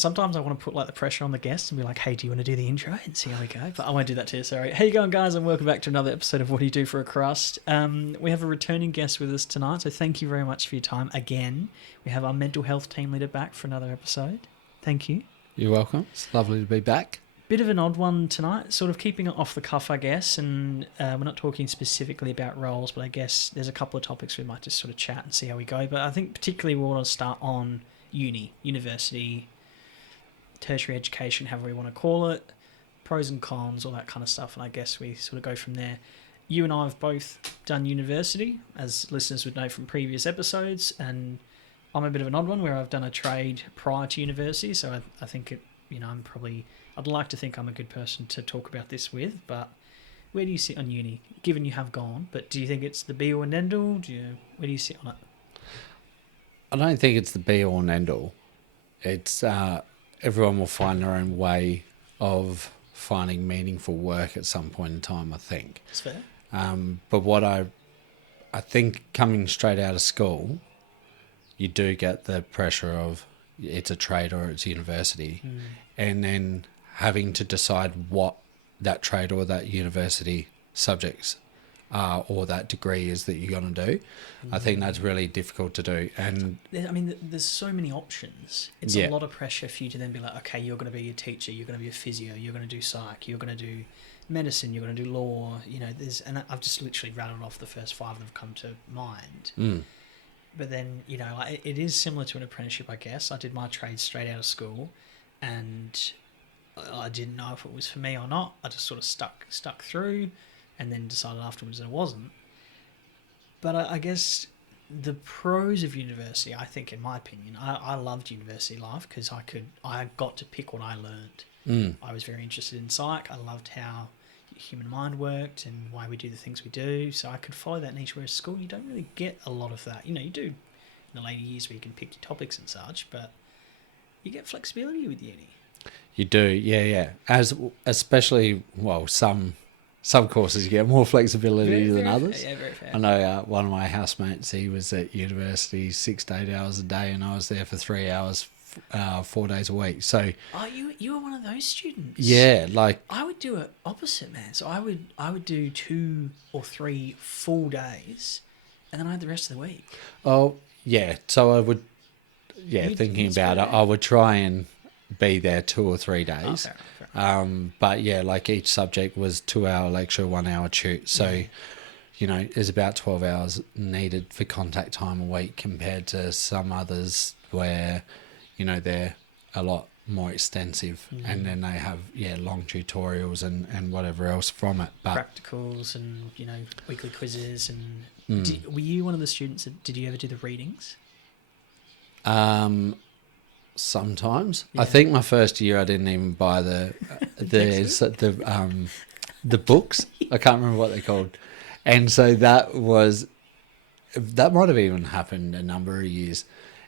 sometimes I want to put like the pressure on the guest and be like, hey, do you want to do the intro and see how we go? But I won't do that to you, sorry. How you going, guys? And welcome back to another episode of What Do You Do for a Crust? We have a returning guest with us tonight, so thank you very much for your time again. We have our mental health team leader back for another episode. Thank you. You're welcome. It's lovely to be back. Bit of an odd one tonight, sort of keeping it off the cuff, I guess, and we're not talking specifically about roles, but I guess there's a couple of topics we might just sort of chat and see how we go. But I think particularly we want to start on university, tertiary education, however we want to call it, pros and cons, all that kind of stuff, and I guess we sort of go from there. You and I have both done university, as listeners would know from previous episodes, and I'm a bit of an odd one where I've done a trade prior to university, so I think I'd like to think I'm a good person to talk about this with, but where do you sit on uni, given you have gone? But do you think it's the be-all and end-all? Where do you sit on it? I don't think it's the be-all and end-all. It's everyone will find their own way of finding meaningful work at some point in time, I think. That's fair. But what I think coming straight out of school, you do get the pressure of it's a trade or it's university. And then having to decide what that trade or that university subjects are or that degree is that you're going to do. I think that's really difficult to do. And I mean, there's so many options. It's a lot of pressure for you to then be like, okay, you're going to be a teacher, you're going to be a physio, you're going to do psych, you're going to do medicine, you're going to do law. And I've just literally rattled off the first five that have come to mind. But then, it is similar to an apprenticeship, I guess. I did my trade straight out of school, and I didn't know if it was for me or not. I just sort of stuck through, and then decided afterwards that it wasn't. But I guess the pros of university, I think, in my opinion, I loved university life because I got to pick what I learned. I was very interested in psych. I loved how human mind worked and why we do the things we do. So I could follow that niche. Whereas school, you don't really get a lot of that. You do in the later years where you can pick your topics and such, but you get flexibility with uni. you do, yeah. Especially, some courses you get more flexibility than others. Yeah, very fair. I know one of my housemates, he was at university 6 to 8 hours a day, and I was there for 3 hours, 4 days a week. So, you were one of those students. Yeah, I would do it opposite, man. So I would do 2 or 3 full days, and then I had the rest of the week. Oh, yeah. So I would, thinking about it, I would try and be there 2 or 3 days. Fair. But each subject was 2-hour lecture, 1-hour tute. So, there's about 12 hours needed for contact time a week compared to some others where, they're a lot more extensive, and then they have long tutorials and whatever else from it. But practicals and weekly quizzes and were you one of the students did you ever do the readings? Sometimes. I think my first year I didn't even buy the books. I can't remember what they're called, and so that might have even happened a number of years,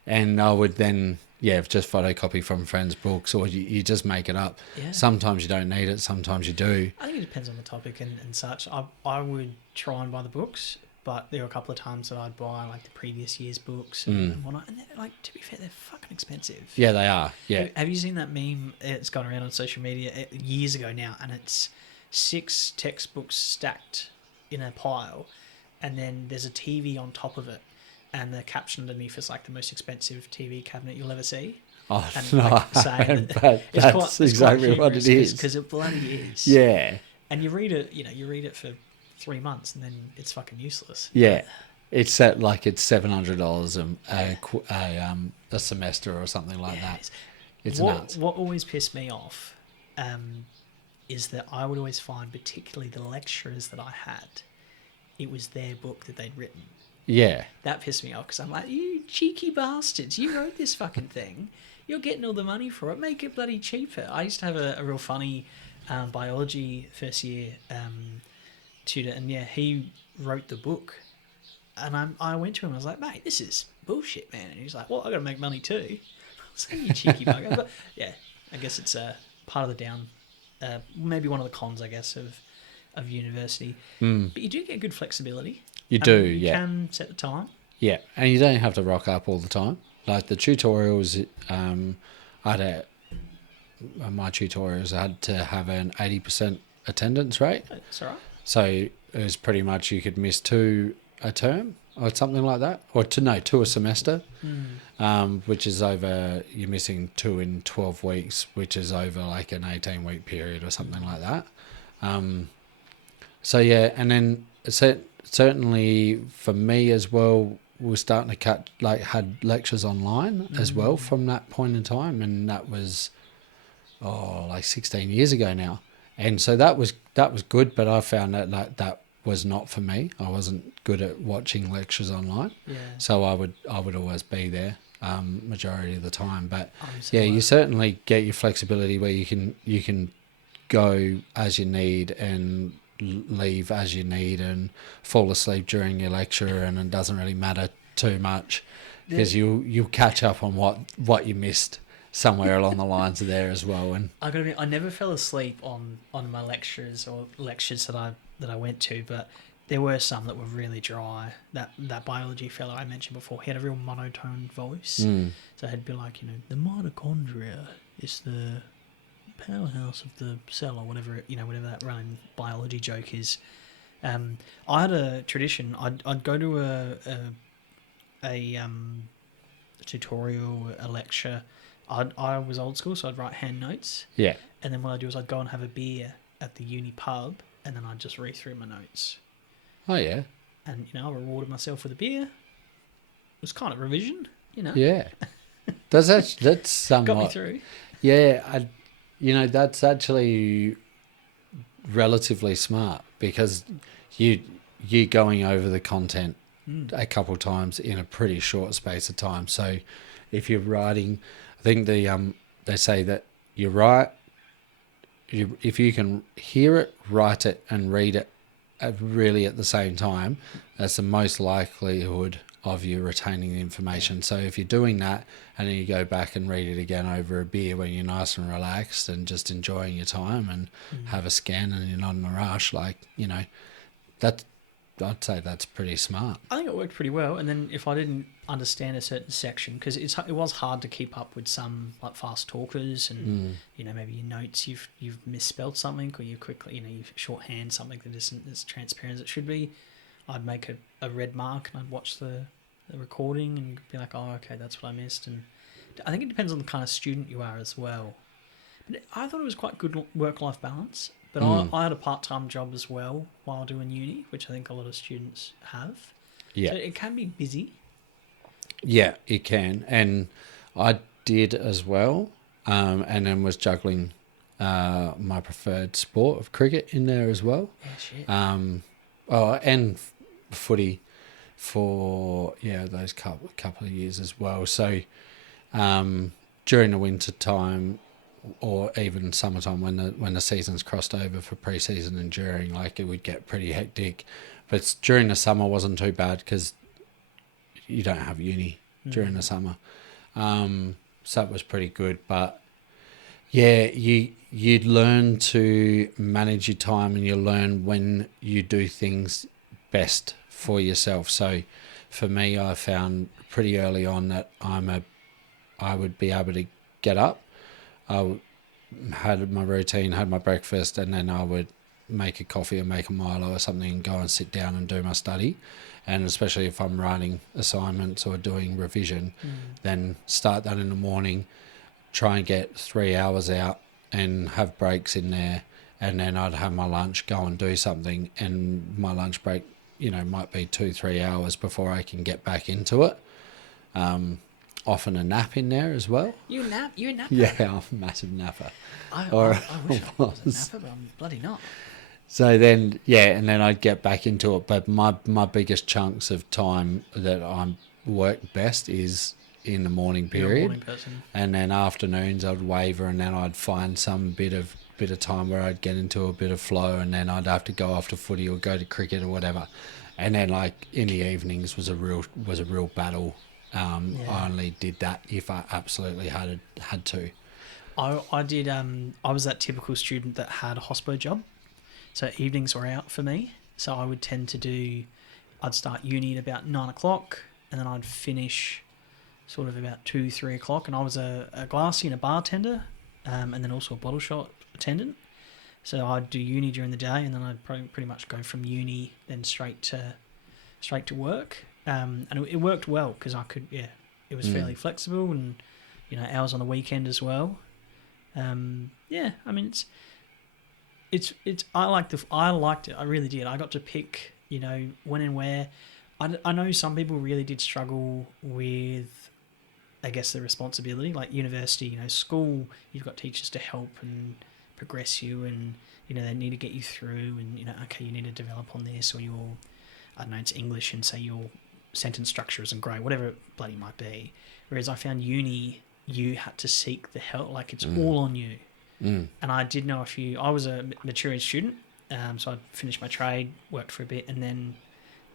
and I would then just photocopy from friends' books, or you just make it up. Sometimes you don't need it, sometimes you do. I think it depends on the topic and such. I would try and buy the books, but there were a couple of times that I'd buy the previous year's books and whatnot, and to be fair, they're fucking expensive. Yeah, they are. Yeah. Have you seen that meme? It's gone around on social media years ago now, and it's 6 textbooks stacked in a pile, and then there's a TV on top of it, and the caption underneath is the most expensive TV cabinet you'll ever see. Oh, and, no, but that's exactly what it is. Because it bloody is. Yeah. And you read it for 3 months, and then it's fucking useless. Yeah. It's set it's $700 a semester or something like that. It's nuts. What always pissed me off is that I would always find, particularly the lecturers that I had, it was their book that they'd written. Yeah. That pissed me off because I'm like, you cheeky bastards, you wrote this fucking thing. You're getting all the money for it. Make it bloody cheaper. I used to have a real funny biology first year tutor, and he wrote the book. And I went to him, I was like, mate, this is bullshit, man. And he's like, well, I got to make money too. I was like, you cheeky bugger. But I guess it's part of the maybe one of the cons, I guess, of university. But you do get good flexibility. You can set the time. Yeah, and you don't have to rock up all the time. The tutorials, I had my tutorials had to have an 80% attendance rate. That's all right. So it was pretty much you could miss 2 a term or something like that, or 2 a semester, which is over, you're missing 2 in 12 weeks, which is over like an 18-week period or something like that. So yeah, and then certainly for me as well, we're starting to had lectures online as well from that point in time, and that was like 16 years ago now. And so that was good, but I found that that was not for me. I wasn't good at watching lectures online. Yeah. So I would always be there majority of the time. But Yeah, you certainly get your flexibility where you can go as you need and leave as you need and fall asleep during your lecture, and it doesn't really matter too much because you'll catch up on what you missed somewhere along the lines of there as well. And I gotta admit, I never fell asleep on my lectures or lectures that I went to, but there were some that were really dry. That biology fellow I mentioned before, he had a real monotone voice. So he'd be like, the mitochondria is the powerhouse of the cell, or whatever whatever that running biology joke is. I had a tradition. I'd go to a tutorial, a lecture. I was old school, so I'd write hand notes. yeah, And then what I'd do is I'd go and have a beer at the uni pub, and then I'd just read through my notes. oh yeah, And I rewarded myself with a beer. It was kind of revision, yeah. That's somewhat got me through. Yeah, that's actually relatively smart because you going over the content a couple of times in a pretty short space of time. So if you're writing, I think they say that you write, if you can hear it, write it, and read it really at the same time, that's the most likelihood of you retaining the information. So if you're doing that and then you go back and read it again over a beer when you're nice and relaxed and just enjoying your time and have a scan and you're not in a rush, I'd say that's pretty smart. I think it worked pretty well. And then if I didn't understand a certain section, because it was hard to keep up with some like fast talkers, and maybe your notes you've misspelled something, or you quickly you shorthand something that isn't as transparent as it should be. I'd make a red mark and I'd watch the recording and be like, oh, okay, that's what I missed. And I think it depends on the kind of student you are as well. But I thought it was quite good work-life balance. But I had a part-time job as well while doing uni, which I think a lot of students have. Yeah. So it can be busy. Yeah, it can. And I did as well, and then was juggling my preferred sport of cricket in there as well. Yeah, shit. And footy for those couple of years as well. So during the winter time or even summertime when the seasons crossed over for pre-season and during, it would get pretty hectic. But during the summer wasn't too bad because you don't have uni during the summer. So it was pretty good. But yeah, you'd learn to manage your time and you learn when you do things best for yourself. So for me, I found pretty early on that I would be able to get up. I had my routine, had my breakfast, and then I would make a coffee or make a Milo or something and go and sit down and do my study. And especially if I'm writing assignments or doing revision, then start that in the morning, try and get 3 hours out and have breaks in there. And then I'd have my lunch, go and do something. And my lunch break, might be 2-3 hours before I can get back into it. Often a nap in there as well. You nap? You're a napper? Yeah, I'm a massive napper. I wish I was a napper, but I'm bloody not. So then, and then I'd get back into it. But my biggest chunks of time that I work best is in the morning period. You're a morning person. And then afternoons I'd waver, and then I'd find some bit of time where I'd get into a bit of flow, and then I'd have to go off to footy or go to cricket or whatever. And then in the evenings was a real battle. I only did that if I absolutely had to. I did. I was that typical student that had a hospo job, so evenings were out for me. So I would tend to do. I'd start uni at about 9 o'clock, and then I'd finish sort of about 2-3 o'clock. And I was a glassy and a bartender and then also a bottle shop attendant. So I'd do uni during the day, and then I'd pretty much go from uni then straight to work. And it worked well because I could, it was fairly flexible, and hours on the weekend as well. I mean I liked it. I really did. I got to pick when and where. I know some people really did struggle with, I guess, the responsibility, like university, school. You've got teachers to help and progress you, and they need to get you through, and okay, you need to develop on this, or your, I don't know, it's English, and say your sentence structure isn't great, whatever it bloody might be. Whereas I found uni, you had to seek the help, like it's all on you. And I did know I was a mature age student, so I finished my trade, worked for a bit, and then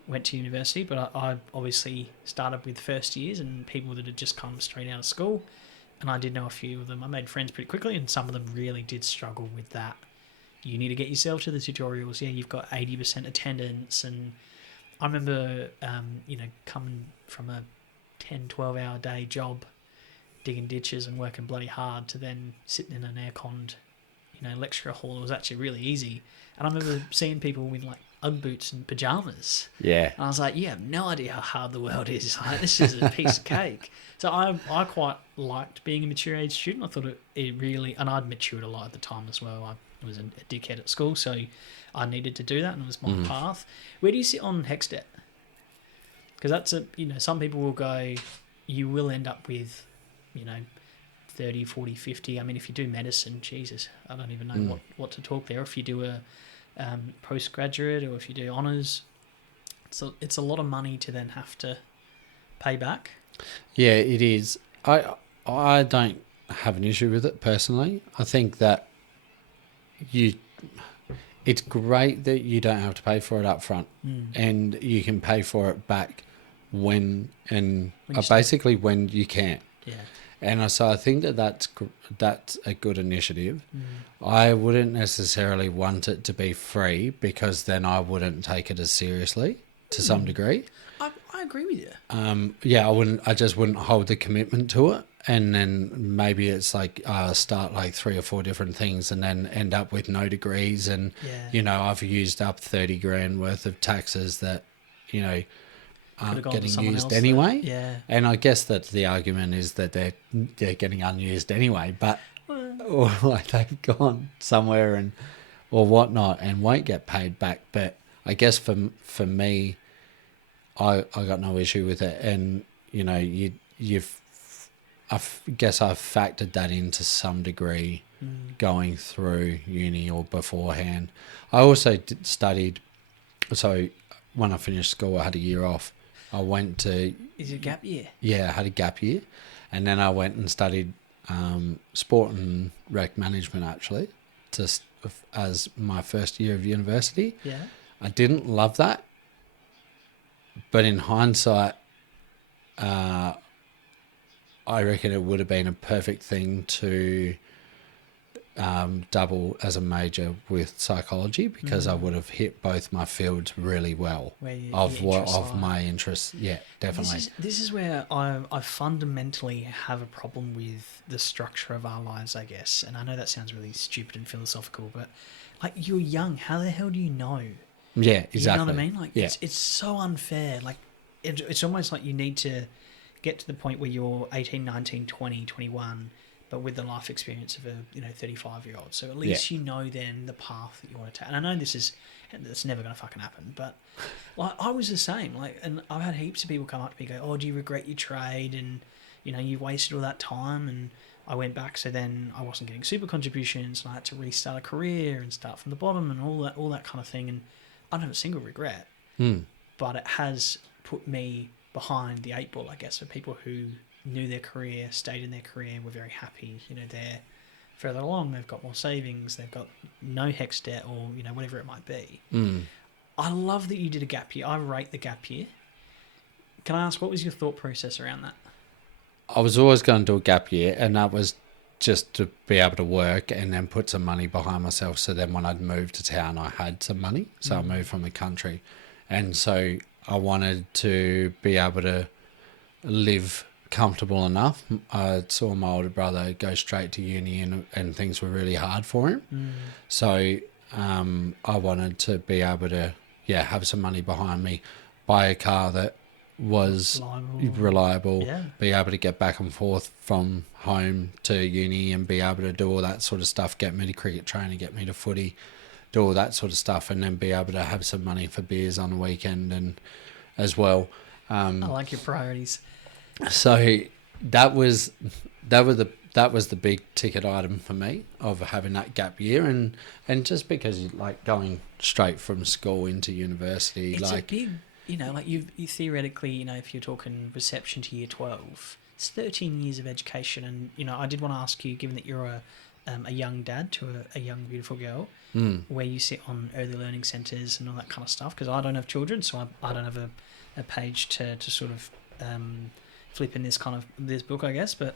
went to university. But I obviously started with first years and people that had just come straight out of school, and I did know a few of them. I made friends pretty quickly, and some of them really did struggle with that. You need to get yourself to the tutorials. Yeah, you've got 80% attendance, and I remember, coming from a 10, 12-hour day job, digging ditches and working bloody hard, to then sitting in an air-conned, lecture hall. It was actually really easy. And I remember seeing people with like Ugg boots and pajamas. Yeah. And I was like, you have no idea how hard the world is. Like, this is a piece of cake. So I quite liked being a mature age student. I thought it really, and I'd matured a lot at the time as well. I was a dickhead at school, so I needed to do that, and it was my path. Where do you sit on HECS debt? Because that's some people will go, you will end up with, 30, 40, 50. I mean, if you do medicine, Jesus, I don't even know what to talk there. If you do a postgraduate, or if you do honours, so it's a lot of money to then have to pay back. Yeah, it is. I don't have an issue with it personally. I think that it's great that you don't have to pay for it up front, and you can pay for it back when you can. Yeah. And so I think that's a good initiative. I wouldn't necessarily want it to be free, because then I wouldn't take it as seriously to some degree. I agree with you. I just wouldn't hold the commitment to it. And then maybe it's like start like 3 or 4 different things, and then end up with no degrees. And, I've used up 30 grand worth of taxes that, aren't getting used anyway. And I guess that the argument is that they're getting unused anyway, but or like they've gone somewhere or whatnot and won't get paid back. But I guess for me, I got no issue with it. And, I guess I've factored that in to some degree going through uni or beforehand. I also studied, so when I finished school, I had a year off. I went to... Is it a gap year? Yeah, I had a gap year. And then I went and studied sport and rec management, actually, as my first year of university. Yeah. I didn't love that. But in hindsight, I reckon it would have been a perfect thing to double as a major with psychology, because I would have hit both my fields really well of my interests. Yeah, definitely. This is where I fundamentally have a problem with the structure of our lives, I guess. And I know that sounds really stupid and philosophical, but like, you're young. How the hell do you know? Yeah, exactly. You know what I mean? Like, it's so unfair. Like, it's almost like you need to get to the point where you're 18, 19, 20, 21, but with the life experience of a 35-year-old. So at least you know then the path that you want to take. And I know that's never going to fucking happen, but like, I was the same. Like, and I've had heaps of people come up to me and go, "Oh, do you regret your trade? And you wasted all that time." And I went back, so then I wasn't getting super contributions, and I had to restart a career and start from the bottom and all that kind of thing. And I don't have a single regret, but it has put me behind the 8 ball, I guess, for people who knew their career, stayed in their career, were very happy. They're further along, they've got more savings, they've got no HECS debt, or whatever it might be. I love that you did a gap year. I rate the gap year. Can I ask, what was your thought process around that? I was always going to do a gap year, and that was just to be able to work and then put some money behind myself, so then when I'd moved to town I had some money. So I moved from the country, and so I wanted to be able to live comfortable enough. I saw my older brother go straight to uni, and things were really hard for him. So I wanted to be able to, have some money behind me, buy a car that was reliable, be able to get back and forth from home to uni and be able to do all that sort of stuff, get me to cricket training, get me to footy, do all that sort of stuff, and then be able to have some money for beers on the weekend and as well. I like your priorities. So that was the big ticket item for me, of having that gap year, and just because like going straight from school into university, it's like a big, like you theoretically, if you're talking reception to year 12, it's 13 years of education. And I did want to ask you, given that you're a young dad to a young beautiful girl, where you sit on early learning centres and all that kind of stuff, because I don't have children, so I don't have a page to sort of flip in this book, I guess. But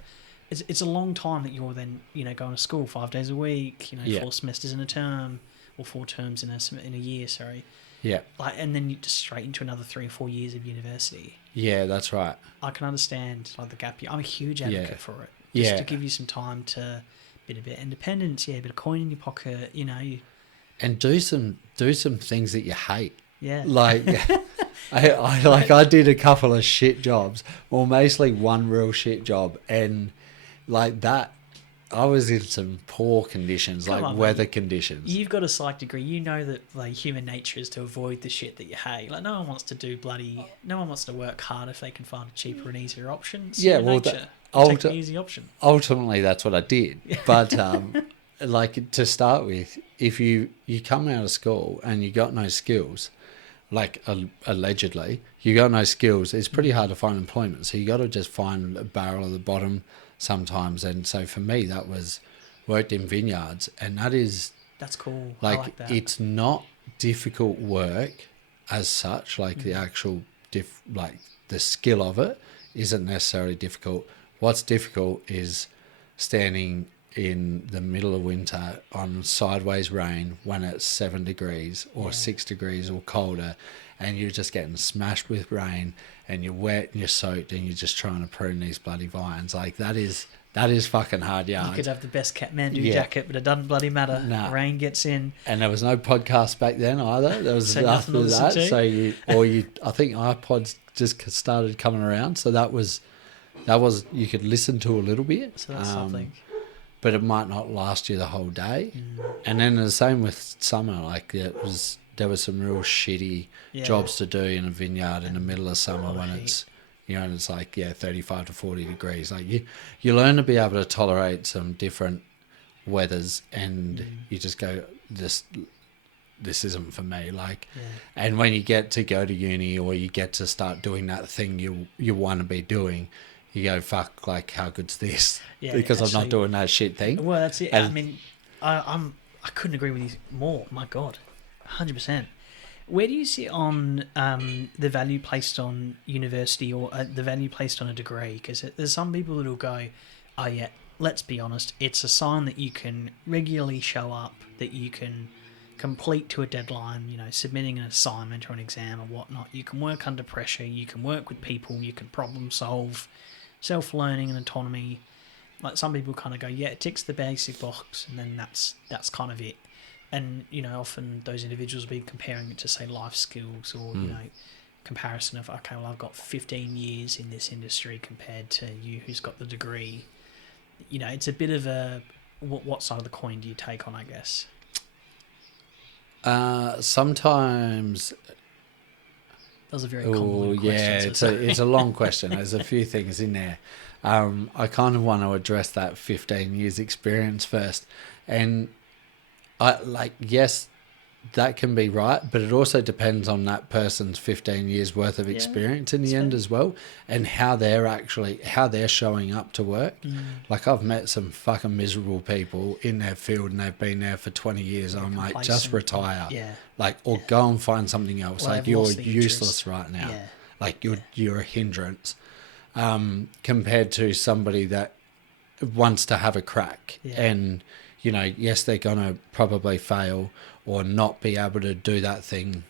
it's a long time that you're then going to school 5 days a week, 4 semesters in a term, or 4 terms in a year, sorry. Yeah. And then you just straight into another 3 or 4 years of university. Yeah, that's right. I can understand the gap year. I'm a huge advocate for it. Just to give you some time to a bit of independence, a bit of coin in your pocket, and do some things that you hate. Yeah. Like I did a couple of shit jobs, or mostly one real shit job, and like that, I was in some poor conditions, weather conditions. You've got a psych degree. You know that human nature is to avoid the shit that you hate. No one wants to work hard if they can find a cheaper and easier option. It's take the easy option. Ultimately, that's what I did. But to start with, if you come out of school and you got no skills, allegedly you got no skills, it's pretty hard to find employment. So you got to just find a barrel at the bottom sometimes. And so for me, that was worked in vineyards, and that's cool. I like that. It's not difficult work as such. The actual the skill of it isn't necessarily difficult. What's difficult is standing in the middle of winter on sideways rain when it's 7 degrees or 6 degrees or colder, and you're just getting smashed with rain, and you're wet and you're soaked, and you're just trying to prune these bloody vines. That is fucking hard yards. You could have the best Kathmandu jacket, but it doesn't bloody matter. Nah. The rain gets in. And there was no podcast back then either. There was so after that. So I think iPods just started coming around. So that was you could listen to a little bit. So that's something. But it might not last you the whole day. And then the same with summer. There was some real shitty jobs to do in a vineyard in the middle of summer when it's, and it's 35 to 40 degrees. You learn to be able to tolerate some different weathers, and you just go, this isn't for me. And when you get to go to uni, or you get to start doing that thing you want to be doing, you go, fuck, how good's this? Yeah, because I'm not doing that shit thing. Well, that's it. And I couldn't agree with you more. My God, 100%. Where do you sit on the value placed on university, or the value placed on a degree? Because there's some people that will go, oh yeah, let's be honest, it's a sign that you can regularly show up, that you can complete to a deadline, submitting an assignment or an exam or whatnot. You can work under pressure, you can work with people, you can problem solve, self-learning and autonomy. Some people kind of go, yeah, it ticks the basic box, and then that's kind of it. And, often those individuals will be comparing it to, say, life skills, or, comparison of, okay, well, I've got 15 years in this industry compared to you who's got the degree. It's a bit of a, what side of the coin do you take on, I guess? Sometimes. That was a very convoluted question. It's a long question. There's a few things in there. I kind of want to address that 15 years experience first. And yes, that can be right, but it also depends on that person's 15 years worth of experience in the end as well, and how they're showing up to work. I've met some fucking miserable people in their field, and they've been there for 20 years. I'm like, just retire. Or go and find something else. You're useless right now. You're a hindrance. Compared to somebody that wants to have a crack, and yes, they're gonna probably fail or not be able to do that thing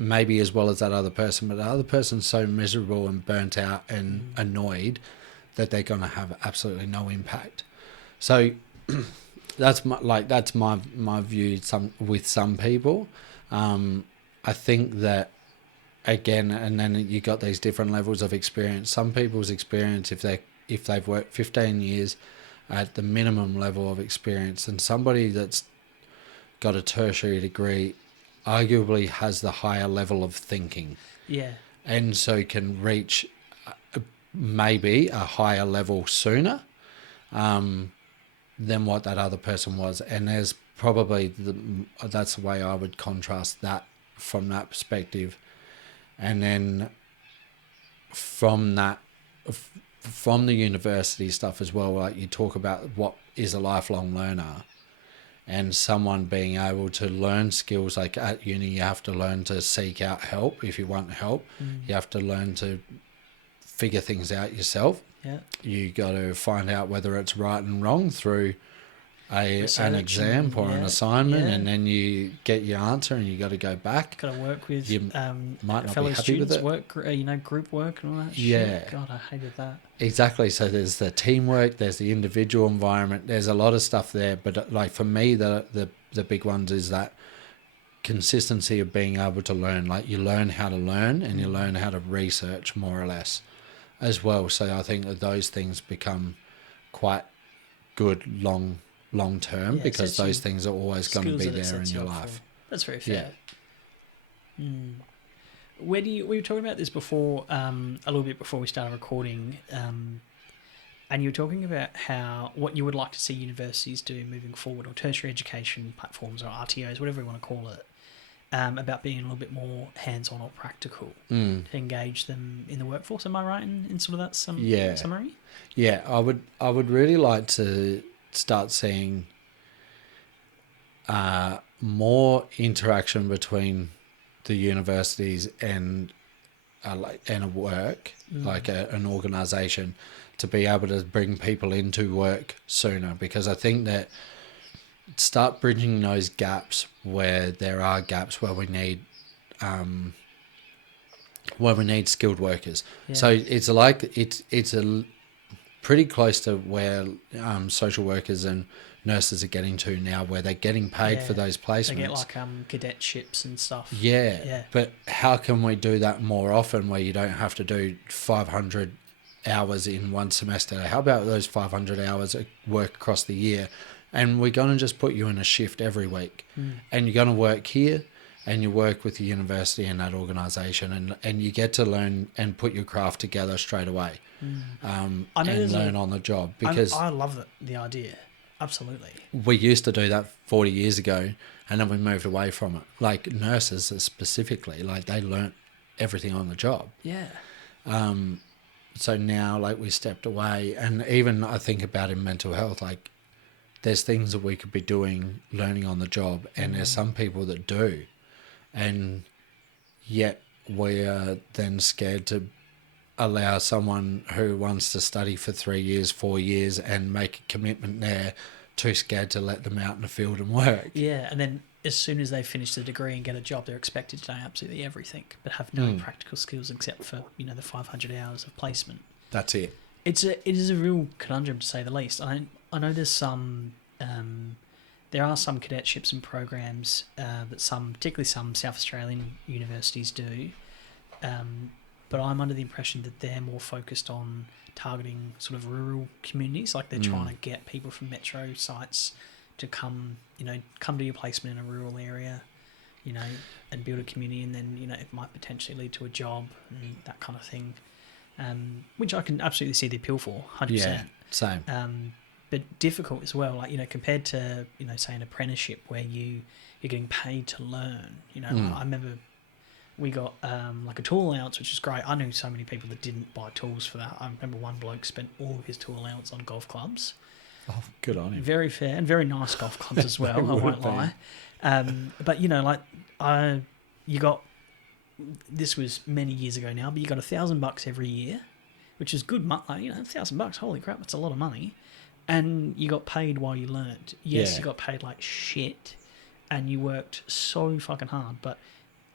maybe as well as that other person, but the other person's so miserable and burnt out and annoyed that they're going to have absolutely no impact. So that's my view. With some people, I think that again, and then you got these different levels of experience. Some people's experience, if they've worked 15 years at the minimum level of experience, and somebody that's got a tertiary degree arguably has the higher level of thinking. Yeah. And so can reach maybe a higher level sooner than what that other person was. And there's probably that's the way I would contrast that from that perspective. And then from the university stuff as well, like you talk about what is a lifelong learner. And someone being able to learn skills, like at uni, you have to learn to seek out help if you want help. You have to learn to figure things out yourself. Yeah. You got to find out whether it's right and wrong through an exam or an assignment, and then you get your answer, and you got to go back. Got to work with You might not fellow be happy students, with it. group work and all that. Yeah. Shit. God, I hated that. Exactly. So there's the teamwork, there's the individual environment, there's a lot of stuff there. But like for me, the big ones is that consistency of being able to learn. Like you learn how to learn, and you learn how to research more or less as well. So I think that those things become quite good long term, because those things are always going to be there in your life. That's very fair. Yeah. We were talking about this before, a little bit before we started recording, and you were talking about what you would like to see universities do moving forward, or tertiary education platforms, or RTOs, whatever you want to call it, about being a little bit more hands-on or practical to engage them in the workforce. Am I right in sort of that summary? Yeah, I would really like to start seeing more interaction between the universities and a work, like an organisation, to be able to bring people into work sooner, because I think that start bridging those gaps where there are gaps where we need skilled workers. Yeah. So it's like it's a pretty close to where social workers and nurses are getting to now, where they're getting paid for those placements. They get like cadetships and stuff. Yeah. But how can we do that more often, where you don't have to do 500 hours in one semester? How about those 500 hours of work across the year? And we're going to just put you in a shift every week. And you're going to work here, and you work with the university and that organisation, and you get to learn and put your craft together straight away. And learn on the job, because I love the idea. Absolutely. We used to do that 40 years ago, and then we moved away from it. Like nurses specifically, like they learnt everything on the job. Yeah. So now, like, we stepped away, and even I think about in mental health, like there's things that we could be doing, learning on the job, and there's some people that do, and yet we are then scared to allow someone who wants to study for 3 years, 4 years, and make a commitment there, too scared to let them out in the field and work. Yeah, and then as soon as they finish the degree and get a job, they're expected to know absolutely everything, but have no practical skills except for the 500 hours of placement. That's it. It is a real conundrum, to say the least. I know there's some there are some cadetships and programs that particularly some South Australian universities do. But I'm under the impression that they're more focused on targeting sort of rural communities. Like they're trying to get people from metro sites to come to your placement in a rural area, and build a community, and then, it might potentially lead to a job and that kind of thing, which I can absolutely see the appeal for, 100%. Yeah, same. But difficult as well, like, compared to, say an apprenticeship where you're getting paid to learn. I remember we got like a tool allowance, which is great. I knew so many people that didn't buy tools for that. I remember one bloke spent all of his tool allowance on golf clubs. Oh, good on him. Very fair, and very nice golf clubs as well, I won't lie. But, you got, this was many years ago now, but you got $1,000 every year, which is good money. $1,000, holy crap, that's a lot of money. And you got paid while you learned. Yes, you got paid like shit, and you worked so fucking hard, but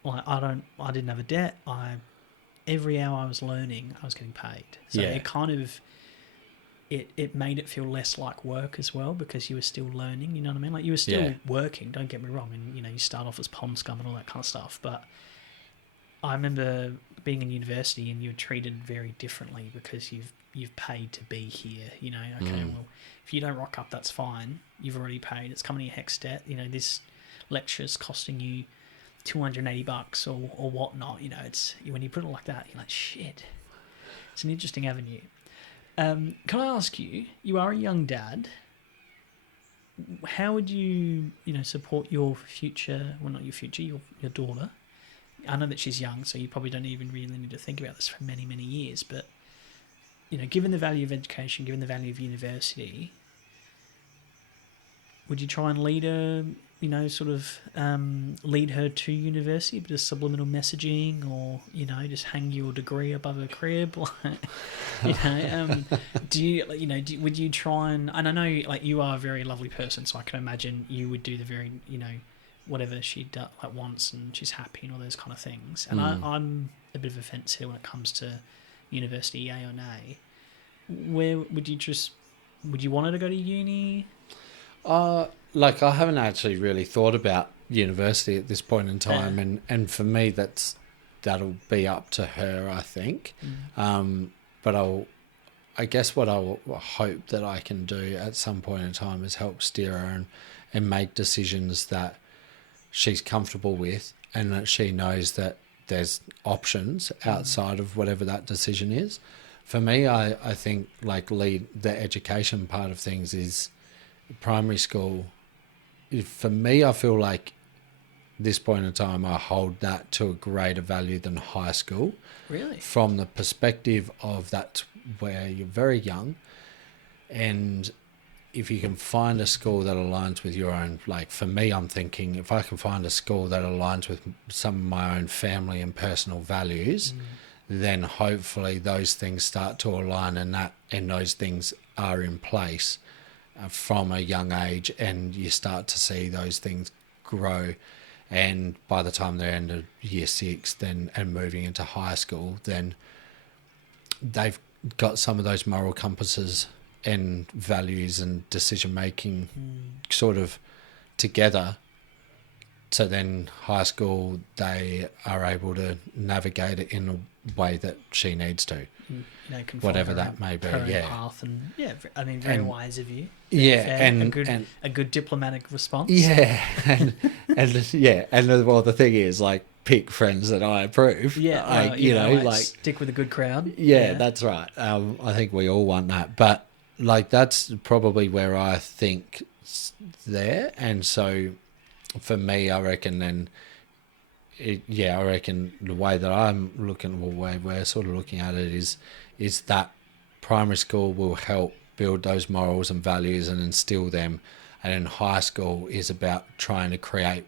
like I didn't have a debt. Every hour I was learning, I was getting paid. So Yeah. it kind of, it made it feel less like work as well, because you were still learning, you know what I mean? Like, you were still Yeah. working, don't get me wrong, and, you know, you start off as pom scum and all that kind of stuff, but I remember being in university and you were treated very differently because you've paid to be here, you know. Okay, well, if you don't rock up, that's fine. You've already paid. It's coming to your HECS debt. You know, this lecture's costing you $280 or whatnot. You know, it's, when you put it like that, you're like, shit. It's an interesting avenue. Can I ask you? You are a young dad. How would you, you know, support your future? Well, not your future, your daughter. I know that she's young, so you probably don't even really need to think about this for many, many years. But, you know, given the value of education, given the value of university, would you try and lead her, you know, sort of lead her to university, a bit of subliminal messaging, or, you know, just hang your degree above her crib? You know, would you try and I know, like, you are a very lovely person, so I can imagine you would do the very, you know, whatever she wants, and she's happy and all those kind of things. And I'm a bit of a fence here when it comes to university, yay or nay. Where would you want her to go to uni? Like, I haven't actually really thought about university at this point in time, and for me that'll be up to her, I think. But I guess what I hope that I can do at some point in time is help steer her and make decisions that she's comfortable with, and that she knows that there's options outside of whatever that decision is. For me, I think, like, the education part of things is primary school. For me, I feel like this point in time, I hold that to a greater value than high school. Really? From the perspective of that's where you're very young, and if you can find a school that aligns with your own, like, for me, I'm thinking if I can find a school that aligns with some of my own family and personal values, then hopefully those things start to align, and those things are in place from a young age, and you start to see those things grow. And by the time they're into year 6 then and moving into high school, then they've got some of those moral compasses and values and decision making sort of together. So then high school, they are able to navigate it in a way that she needs to. You know, whatever that may be, yeah. Path, and I mean, very wise of you. Yeah, and a good diplomatic response. Yeah, and well, the thing is, like, pick friends that I approve. Yeah, like, you know, like, stick with a good crowd. Yeah, that's right. I think we all want that, but, like, that's probably where I think there, and so for me, I reckon then. I reckon the way that I'm looking, the way we're sort of looking at it is that primary school will help build those morals and values and instill them, and then high school is about trying to create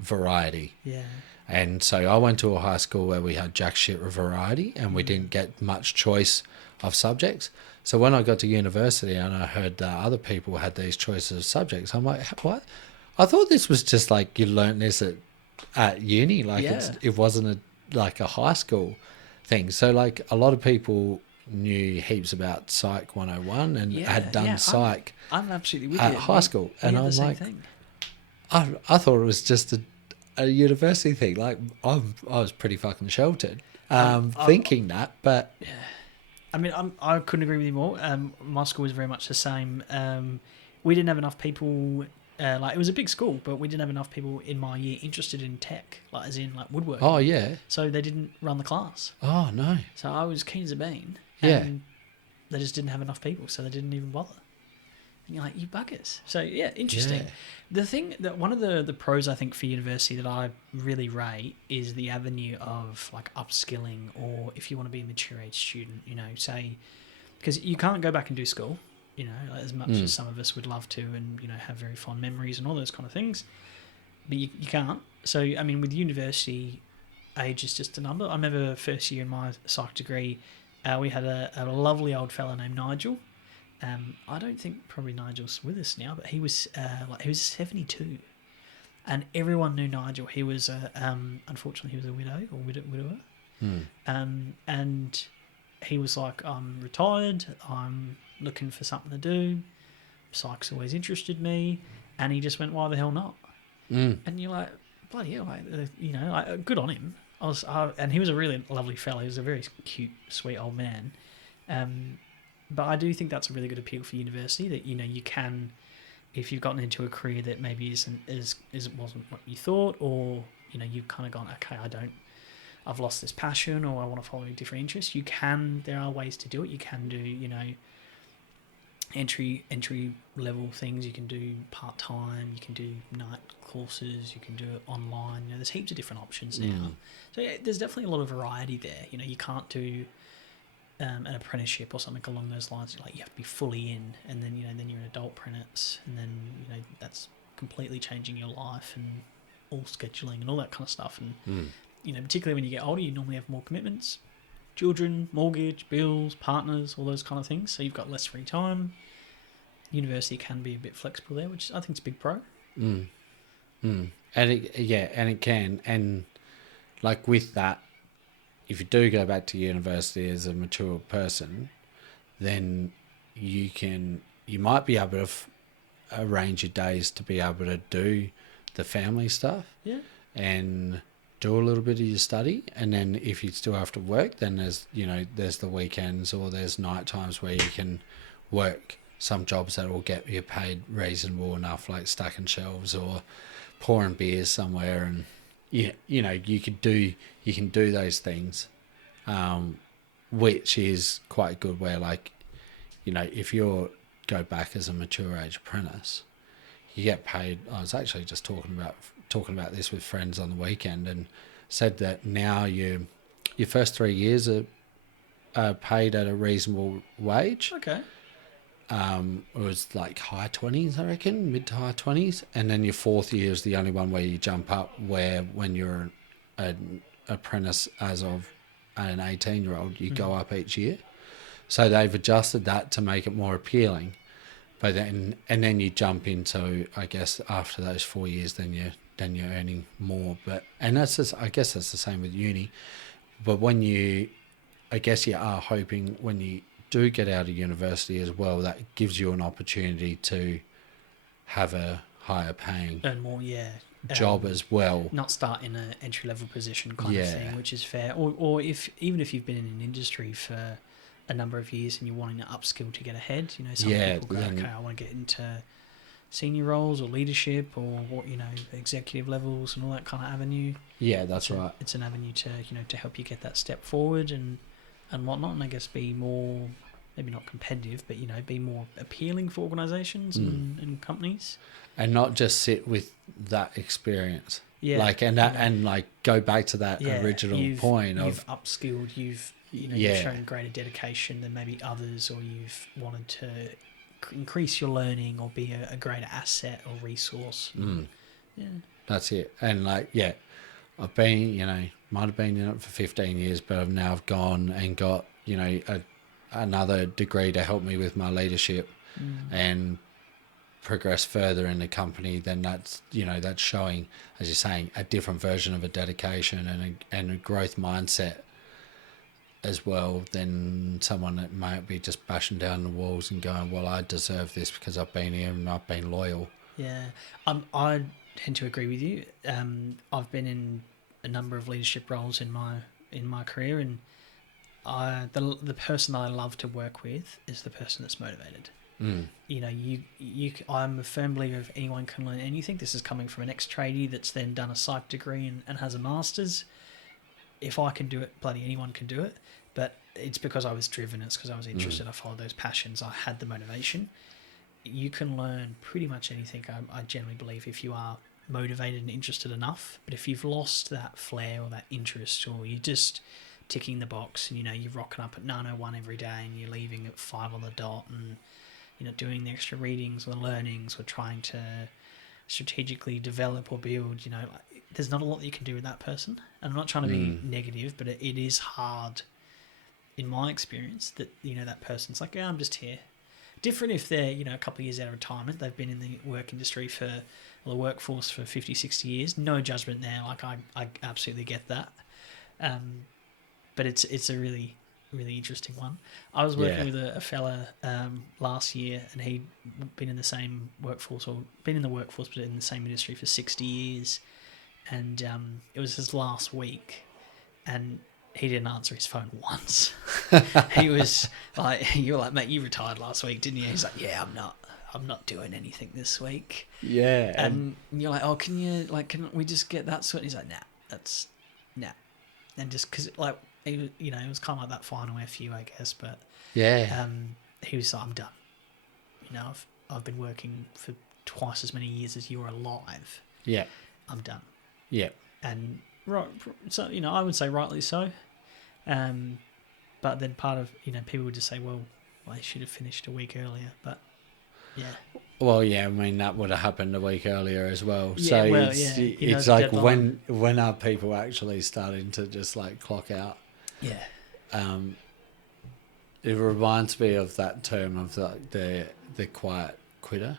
variety. Yeah. And so I went to a high school where we had jack shit of variety, and we didn't get much choice of subjects. So when I got to university and I heard that other people had these choices of subjects, I'm like, what? I thought this was just like you learnt this at uni, like it wasn't a high school thing. So, like, a lot of people knew heaps about Psych 101 and had done Psych I'm absolutely with at you. high school, and I'm like, thing. I thought it was just a university thing. Like, I was pretty fucking sheltered thinking that, but I mean, I couldn't agree with you more. My school was very much the same. We didn't have enough people. Like, it was a big school, but we didn't have enough people in my year interested in tech, like, as in, like, woodworking. Oh, yeah. So they didn't run the class. Oh, no. So I was keen as a bean. Yeah. And they just didn't have enough people, so they didn't even bother. And you're like, you buggers. So, yeah, interesting. Yeah. The thing that one of the pros, I think, for university that I really rate is the avenue of, like, upskilling, or if you want to be a mature age student, you know, say, because you can't go back and do school. You know, as much as some of us would love to, and, you know, have very fond memories and all those kind of things, but you can't. So, I mean, with university, age is just a number. I remember first year in my psych degree, we had a lovely old fella named Nigel. I don't think probably Nigel's with us now, but he was 72, And everyone knew Nigel. He was unfortunately, he was a widower. And he was like, I'm retired. I'm looking for something to do. Psych's always interested me. And he just went, why the hell not? And you're like, bloody hell, like, good on him. And he was a really lovely fellow. He was a very cute, sweet old man. But I do think that's a really good appeal for university, that, you can, if you've gotten into a career that maybe wasn't what you thought, or, you've kind of gone, okay, I've lost this passion, or I want to follow a different interest. There are ways to do it. You can do, entry level things. You can do part-time, you can do night courses, you can do it online. There's heaps of different options now. So yeah, there's definitely a lot of variety there. You can't do an apprenticeship or something along those lines. You have to be fully in, and then then you're an adult apprentice, and then that's completely changing your life and all scheduling and all that kind of stuff. And particularly when you get older, you normally have more commitments. Children, mortgage, bills, partners, all those kind of things. So you've got less free time. University can be a bit flexible there, which I think is a big pro. And it can. And like with that, if you do go back to university as a mature person, then you might be able to arrange your days to be able to do the family stuff. Yeah. And do a little bit of your study, and then if you still have to work, then there's the weekends, or there's night times where you can work some jobs that will get you paid reasonable enough, like stacking shelves or pouring beers somewhere, and you can do those things, which is quite good. Where if you go back as a mature age apprentice, you get paid. I was actually just talking about this with friends on the weekend, and said that now your first 3 years are paid at a reasonable wage. Okay. It was like high 20s, I reckon, mid to high 20s, and then your fourth year is the only one where you jump up, where when you're an apprentice as of an 18-year-old, you go up each year. So they've adjusted that to make it more appealing. But then you jump into, I guess, after those 4 years, then you're earning more. I guess that's the same with uni. But when you are hoping when you do get out of university as well, that gives you an opportunity to have a higher paying earn more, job as well. Not start in an entry level position kind of thing, which is fair. Or even if you've been in an industry for a number of years and you're wanting to upskill to get ahead, some people go, okay, I want to get into senior roles or leadership or executive levels and all that kind of avenue. Yeah, that's right. It's an avenue to help you get that step forward and whatnot, and I guess be more, maybe not competitive, but be more appealing for organisations and companies, and not just sit with that experience. And go back to that original point of you've upskilled, you've shown greater dedication than maybe others, or you've wanted to increase your learning or be a greater asset or resource. That's it. And I've been might have been in it for 15 years, but I've now gone and got another degree to help me with my leadership and progress further in the company. Then that's showing, as you're saying, a different version of a dedication and a growth mindset as well than someone that might be just bashing down the walls and going, well, I deserve this because I've been here and I've been loyal. Yeah, I tend to agree with you. I've been in a number of leadership roles in my career, and the person I love to work with is the person that's motivated. I'm a firm believer if anyone can learn anything. This is coming from an ex-tradie that's then done a psych degree and has a master's. If I can do it, bloody anyone can do it. But it's because I was driven. It's because I was interested. I followed those passions. I had the motivation. You can learn pretty much anything, I generally believe, if you are motivated and interested enough. But if you've lost that flair or that interest, or you're just ticking the box and you're rocking up at 9:01 every day and you're leaving at 5 on the dot, and doing the extra readings or learnings or trying to strategically develop or build, there's not a lot that you can do with that person. And I'm not trying to be negative, but it is hard in my experience that that person's like, yeah, I'm just here. Different if they're, a couple of years out of retirement, they've been in the work industry the workforce for 50, 60 years. No judgment there. Like, I absolutely get that. But it's a really, really interesting one. I was working with a fella last year, and he'd been in the same workforce, or been in the workforce, but in the same industry for 60 years. And it was his last week, and he didn't answer his phone once. He was like, you were like, mate, you retired last week, didn't you? He's like, yeah, I'm not doing anything this week. Yeah. And you're like, oh, can we just get that sort? And he's like, nah. And just because, like, it was kind of like that final FU, I guess. But yeah, he was like, I'm done. I've been working for twice as many years as you're alive. Yeah. I'm done. Yeah. And right, so I would say rightly so. But then part of people would just say, well, they should have finished a week earlier. But yeah. Well, yeah, I mean that would have happened a week earlier as well. Yeah, so well, it's like when are people actually starting to just like clock out? Yeah. It reminds me of that term of the quiet quitter.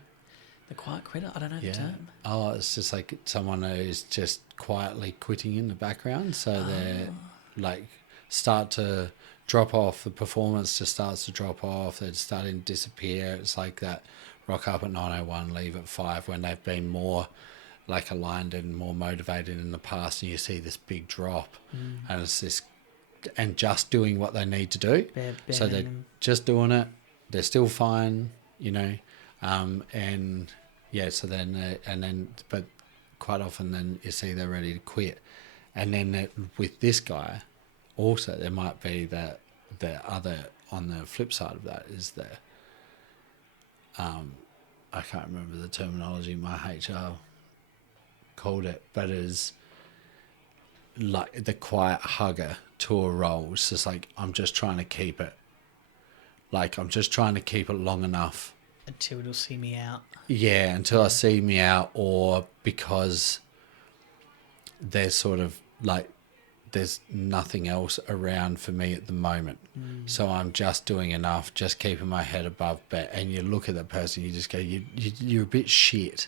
The quiet quitter? I don't know the term. Oh, it's just like someone who's just quietly quitting in the background. So they're like start to drop off. The performance just starts to drop off. They're starting to disappear. It's like that rock up at 9:01, leave at 5 when they've been more like aligned and more motivated in the past, and you see this big drop. And it's this, and just doing what they need to do. Bare so they're just doing it. They're still fine, and yeah, so then, but quite often then you see they're ready to quit. And then with this guy, also there might be that the other, on the flip side of that is I can't remember the terminology my HR called it, but is like the quiet hugger to a role. It's just like, I'm just trying to keep it. Like, I'm just trying to keep it long enough. Until it'll see me out. Yeah, until I see me out, or because there's sort of like, there's nothing else around for me at the moment. So I'm just doing enough, just keeping my head above bed. And you look at that person, you just go, you're a bit shit.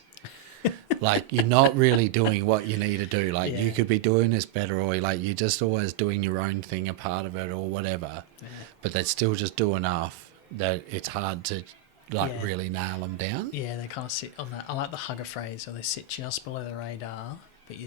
Like, you're not really doing what you need to do. Like, you could be doing this better, or like you're just always doing your own thing, a part of it, or whatever. Yeah. But they still just do enough that it's hard to really nail them down. Yeah, they kind of sit on that. I like the hugger phrase, or they sit just below the radar. But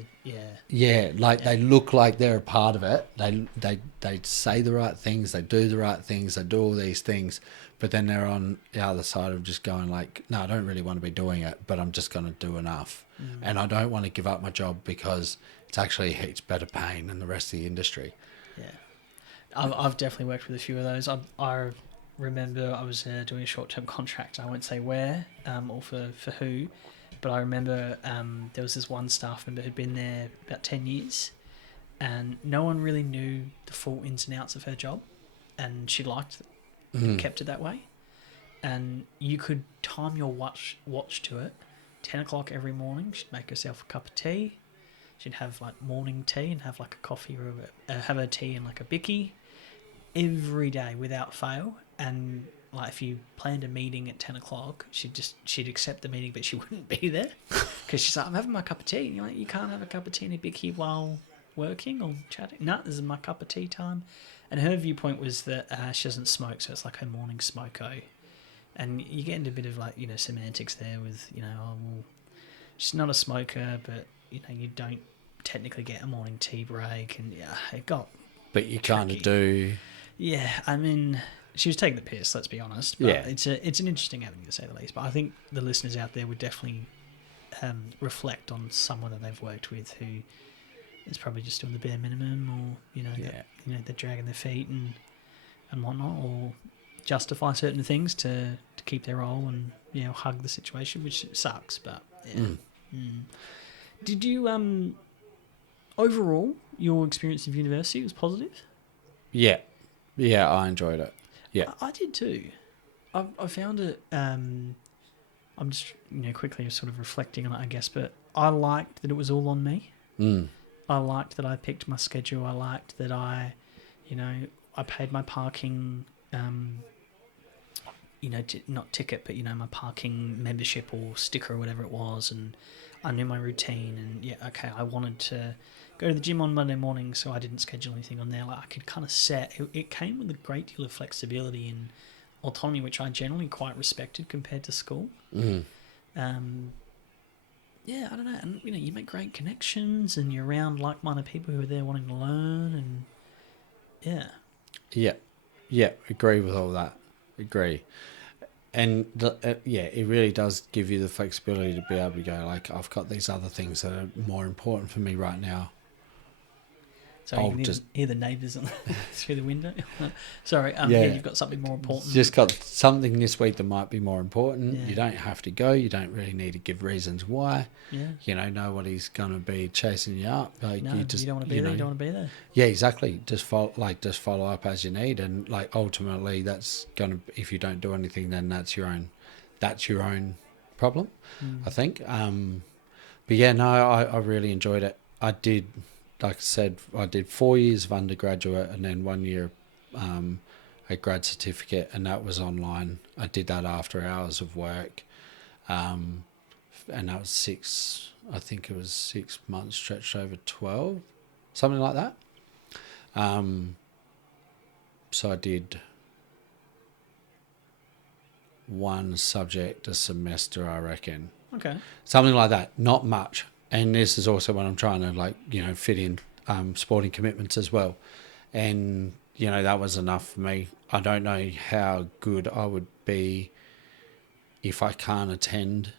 they look like they're a part of it. They say the right things, they do the right things, they do all these things, but then they're on the other side of just going like, no, I don't really want to be doing it, but I'm just going to do enough. And I don't want to give up my job because it's actually heaps better paying than the rest of the industry. Yeah, I've definitely worked with a few of those. I remember I was doing a short-term contract. I won't say where or for who. But I remember there was this one staff member who'd been there about 10 years, and no one really knew the full ins and outs of her job, and she liked it and kept it that way. And you could time your watch to it. 10 o'clock every morning, she'd make herself a cup of tea. She'd have like morning tea and have like a coffee, or have her tea and like a bicky every day without fail. And like, if you planned a meeting at 10 o'clock, she'd accept the meeting, but she wouldn't be there because she's like, I'm having my cup of tea. And you're like, you can't have a cup of tea and a bicky while working or chatting. No, this is my cup of tea time. And her viewpoint was that she doesn't smoke, so it's like her morning smoko. And you get into a bit of like, semantics there with, she's not a smoker, but, you don't technically get a morning tea break. And it got But you kind of do. Yeah, I mean, she was taking the piss, let's be honest. But it's an interesting avenue, to say the least. But I think the listeners out there would definitely reflect on someone that they've worked with who is probably just doing the bare minimum, or they're dragging their feet and whatnot, or justify certain things to keep their role and hug the situation, which sucks. But did you overall your experience of university was positive? Yeah, I enjoyed it. Yeah, I did too. I found it. I'm just quickly sort of reflecting on it, I guess, but I liked that it was all on me. I liked that I picked my schedule. I liked that I paid my parking not ticket, but my parking membership or sticker or whatever it was, and I knew my routine, and I wanted to go to the gym on Monday morning, so I didn't schedule anything on there. Like I could kind of set. It came with a great deal of flexibility and autonomy, which I generally quite respected compared to school. Mm. I don't know, and you make great connections, and you're around like-minded people who are there wanting to learn, and yeah, agree with all that. Agree. And it really does give you the flexibility to be able to go, like, I've got these other things that are more important for me right now. So you can hear the neighbours through the window. Sorry, you've got something more important. Just got something this week that might be more important. Yeah. You don't have to go. You don't really need to give reasons why. Yeah. Nobody's going to be chasing you up. Like, No, you just, don't want to be there. You don't want to be there. Yeah, exactly. Just follow up as you need, and like ultimately, that's going to. If you don't do anything, then that's your own problem. I think. But yeah, no, I really enjoyed it. I did. Like I said, I did 4 years of undergraduate and then 1 year a grad certificate, and that was online. I did that after hours of work, and that was 6 months stretched over 12, something like that. So I did one subject a semester, I reckon. Okay. Something like that, not much. And this is also when I'm trying to fit in sporting commitments as well. And, that was enough for me. I don't know how good I would be if I can't attend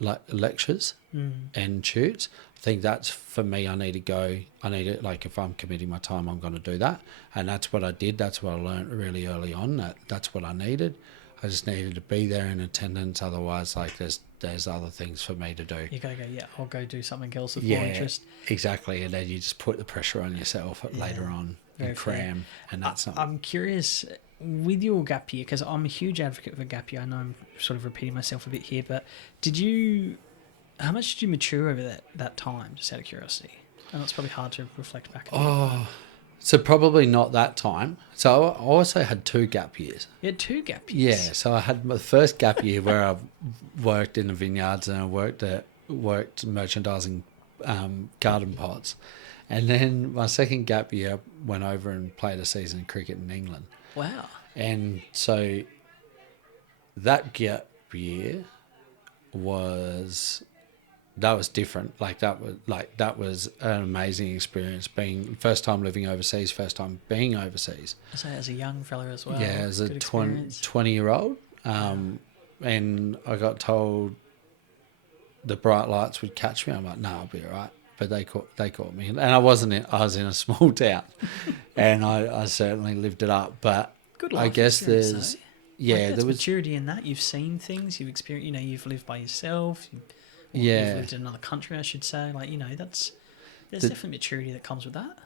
lectures and shoots. I think that's, for me, I need to go. I need it, if I'm committing my time, I'm going to do that. And that's what I did. That's what I learned really early on. That's what I needed. I just needed to be there in attendance. Otherwise, there's other things for me to do. You gotta go, I'll go do something else of more interest. Exactly. And then you just put the pressure on yourself later on and cram. And that's something. I'm curious with your gap year, because I'm a huge advocate for gap year. I know I'm sort of repeating myself a bit here, but how much did you mature over that time, just out of curiosity? I know it's probably hard to reflect back on. So probably not that time. So I also had 2 gap years. You had 2 gap years? Yeah. So I had my first gap year where I worked in the vineyards and I worked merchandising garden pots. And then my second gap year I went over and played a season of cricket in England. Wow. And so that gap year was different. That was an amazing experience, being first time living overseas, first time being overseas. So as a young fella as well. Yeah, as a 20-year-old. And I got told the bright lights would catch me. I'm like, no, I'll be all right. But they caught me. And I was in a small town and I certainly lived it up. But good life I guess there's... Yeah, there was maturity in that. You've seen things, you've experienced, you've lived by yourself. You've lived in another country, I should say. There's definitely maturity that comes with that.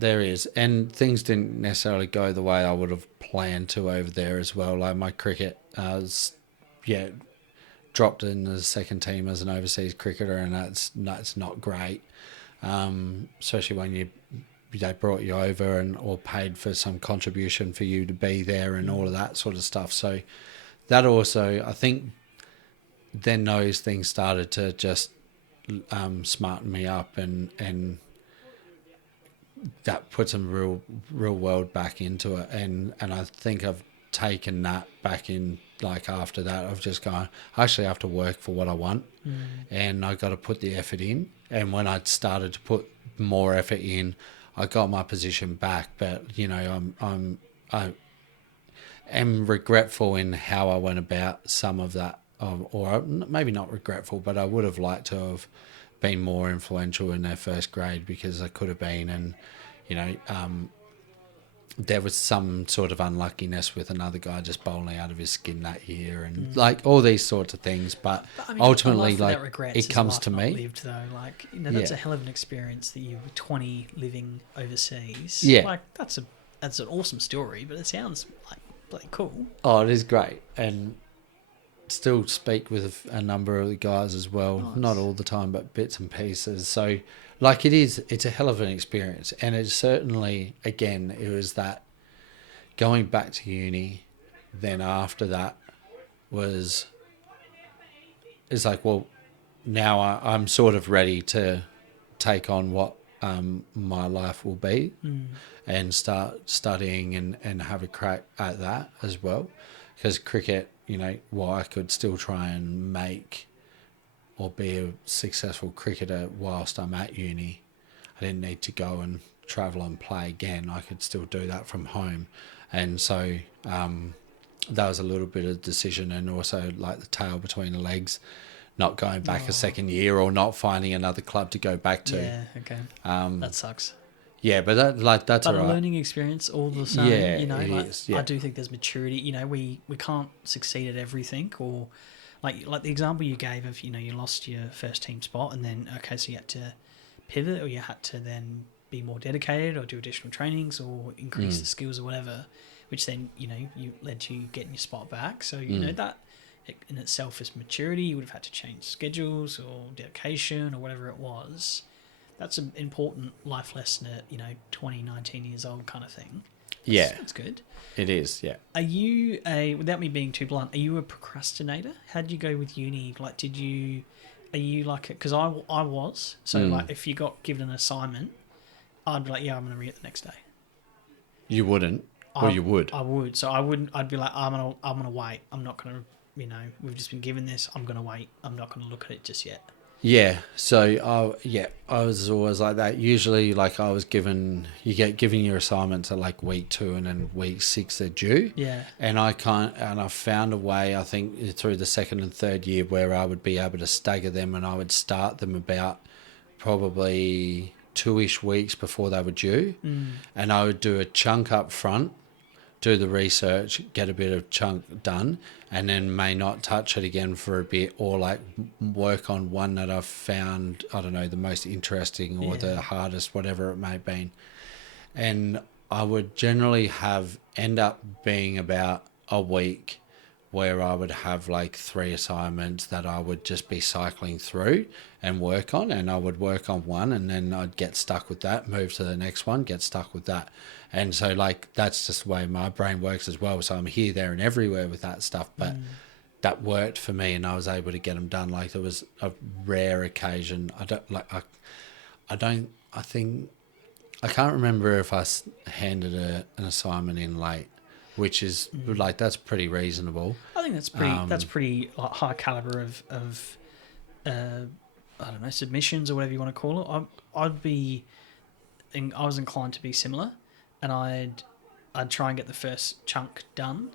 There is. And things didn't necessarily go the way I would have planned to over there as well. Like my cricket, dropped in the second team as an overseas cricketer, and that's not great. Especially when they brought you over or paid for some contribution for you to be there and all of that sort of stuff. So that also, I think, then those things started to just smarten me up, and that put some real world back into it. And I think I've taken that back in. After that, I've just gone, I actually have to work for what I want, and I got to put the effort in. And when I started to put more effort in, I got my position back. But I am regretful in how I went about some of that. Or maybe not regretful, but I would have liked to have been more influential in their first grade, because I could have been. And, there was some sort of unluckiness with another guy just bowling out of his skin that year, and all these sorts of things. But ultimately, it comes to me. Lived, though. That's a hell of an experience that you were 20 living overseas. Yeah. That's an awesome story, but it sounds bloody cool. Oh, it is great. And still speak with a number of the guys as well. Nice. Not all the time, but bits and pieces. So it's a hell of an experience. And it's certainly, again, it was that going back to uni, then after that it's like, well, now I'm sort of ready to take on what my life will be and start studying and have a crack at that as well. Because cricket, while I could still try and make or be a successful cricketer whilst I'm at uni, I didn't need to go and travel and play again. I could still do that from home. And so that was a little bit of decision, and also like the tail between the legs, not going back a second year or not finding another club to go back to. Yeah, okay. That sucks. Yeah, but that's But all right. a learning experience all the same. Yeah, it like, is, yeah. I do think there's maturity. We can't succeed at everything, or like the example you gave of, you lost your first team spot and then, okay, so you had to pivot, or you had to then be more dedicated or do additional trainings or increase the skills or whatever, which then, you led to you getting your spot back. So, that in itself is maturity. You would have had to change schedules or dedication or whatever it was. That's an important life lesson at, 20, 19 years old kind of thing. That's good. It is, yeah. Are you without me being too blunt, are you a procrastinator? How did you go with uni? Like, are you like, because I was, so like if you got given an assignment, I'd be like, yeah, I'm going to read it the next day. You wouldn't, or you would? I would. So I wouldn't, I'd be like, I'm going to wait. I'm not going to, we've just been given this. I'm going to wait. I'm not going to look at it just yet. Yeah, so I was always like that. Usually, like you get given your assignments at like week 2, and then week 6 they're due. Yeah. And I found a way, I think, through the second and third year where I would be able to stagger them, and I would start them about probably 2-ish weeks before they were due, and I would do a chunk up front, do the research, get a bit of chunk done, and then may not touch it again for a bit, or like work on one that I've found, I don't know, the most interesting or the hardest, whatever it may have been. And I would generally end up being about a week where I would have like 3 assignments that I would just be cycling through and work on, and I would work on one and then I'd get stuck with that, move to the next one, get stuck with that. And so like that's just the way my brain works as well. So I'm here, there and everywhere with that stuff, but that worked for me and I was able to get them done. Like there was a rare occasion. I can't remember if I handed an assignment in late, which is like, that's pretty reasonable. I think that's pretty like, high caliber of I don't know, submissions or whatever you want to call it. I was inclined to be similar, and I'd try and get the first chunk done,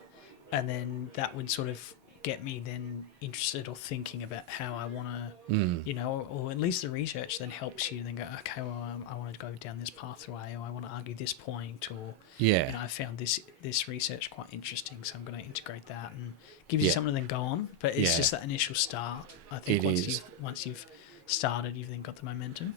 and then that would sort of get me then interested or thinking about how I want to, or at least the research then helps you then go, okay, well, I want to go down this pathway, or I want to argue this point, or I found this research quite interesting, so I'm going to integrate that, and gives you something to then go on. But it's just that initial start. I think once you've started, you've then got the momentum.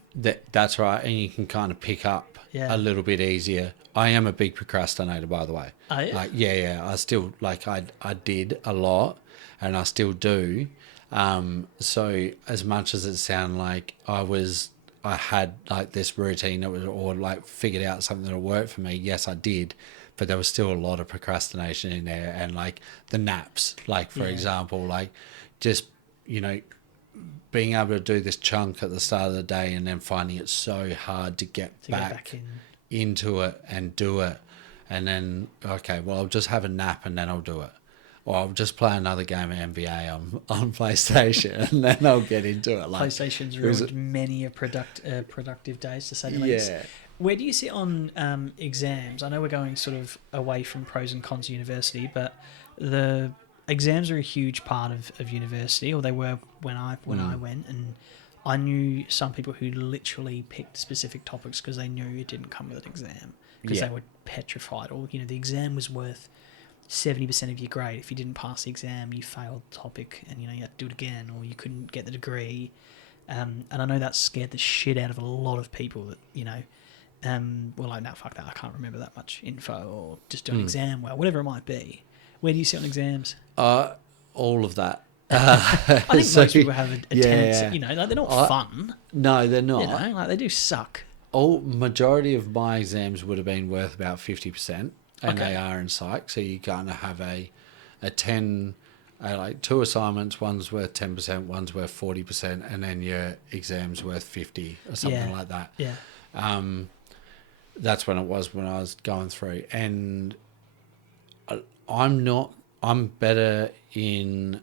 That's right, and you can kind of pick up a little bit easier. I am a big procrastinator, by the way. Oh, yeah? Like, I still, like, I did a lot, and I still do. So as much as it sounded like I had like this routine that was, or like figured out something that would work for me, yes, I did. But there was still a lot of procrastination in there, and like the naps, like for example, like just, being able to do this chunk at the start of the day and then finding it so hard to get back into it and do it. And then, okay, well, I'll just have a nap and then I'll do it. Or I'll just play another game of NBA on PlayStation and then I'll get into it. Like, PlayStation's ruined many a productive days, to say the least. Yeah. Where do you sit on exams? I know we're going sort of away from pros and cons of university, but the exams are a huge part of university, or they were when I went, and I knew some people who literally picked specific topics because they knew it didn't come with an exam, because they were petrified, or the exam was worth 70% of your grade. If you didn't pass the exam, you failed the topic, and you had to do it again, or you couldn't get the degree. And I know that scared the shit out of a lot of people that were like, no, fuck that, I can't remember that much info, or just do an exam well, whatever it might be. Where do you sit on exams? All of that. I think most people have a tendency, like they're not fun. No, they're not. Like they do suck. Majority of my exams would have been worth about 50%, and they are in psych, so you kind of have a 10, like 2 assignments, one's worth 10%, one's worth 40%, and then your exam's worth 50 or something like that. Yeah. That's when it was when I was going through. And I'm better in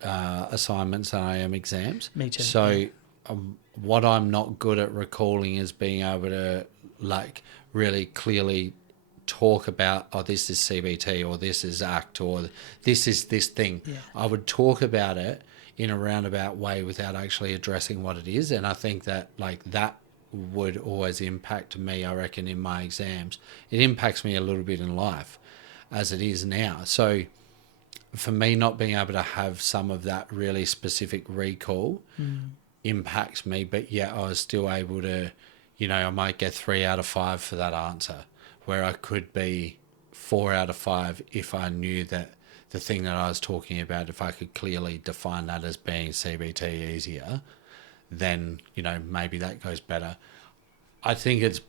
assignments than I am exams. Me too. So what I'm not good at recalling is being able to like really clearly talk about, oh, this is CBT, or this is ACT, or this is this thing. Yeah. I would talk about it in a roundabout way without actually addressing what it is. And I think that like that would always impact me, I reckon, in my exams. It impacts me a little bit in life as it is now. So for me, not being able to have some of that really specific recall impacts me, but yet I was still able to, I might get 3 out of 5 for that answer, where I could be 4 out of 5 if I knew that the thing that I was talking about, if I could clearly define that as being CBT easier, then, maybe that goes better. I think